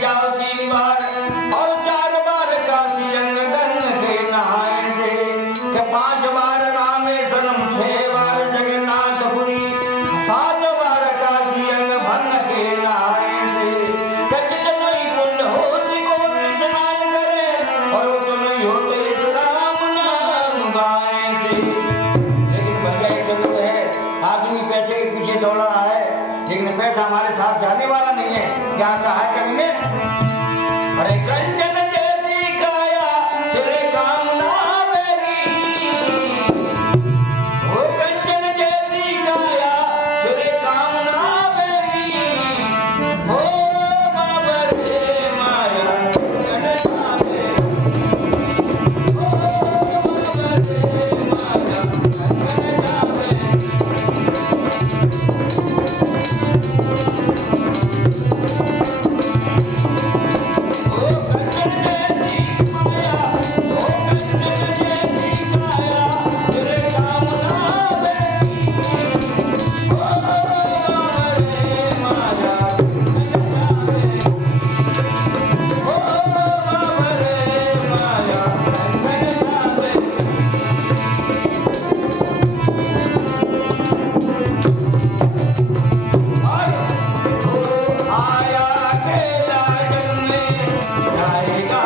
जाओ 3 बार और 4 बार काशी अंग गंग के नहाए थे कि 5 बार रामेश्वरम 6 बार जगन्नाथपुरी 7 बार काशी अंग भंग के नहाए थे कि जितना ही पुण्य होती को स्नान करे और उतना ही होते राम नाम गाए थे। लेकिन भैया एक तो है आदमी पैसे के पीछे दौड़ रहा है लेकिन पैसा हमारे साथ जाने वाला नहीं है। क्या कहा है कवि ने? अरे कंचन जैसी काया तेरे काम ना आवेगी, वो कंचन जैसी काया तेरे काम ना आवेगी, हो बाबर रे माया कंचन आवेगी, हो बाबर रे माया कंचन आवेगी। आया के लाजन में जाएगा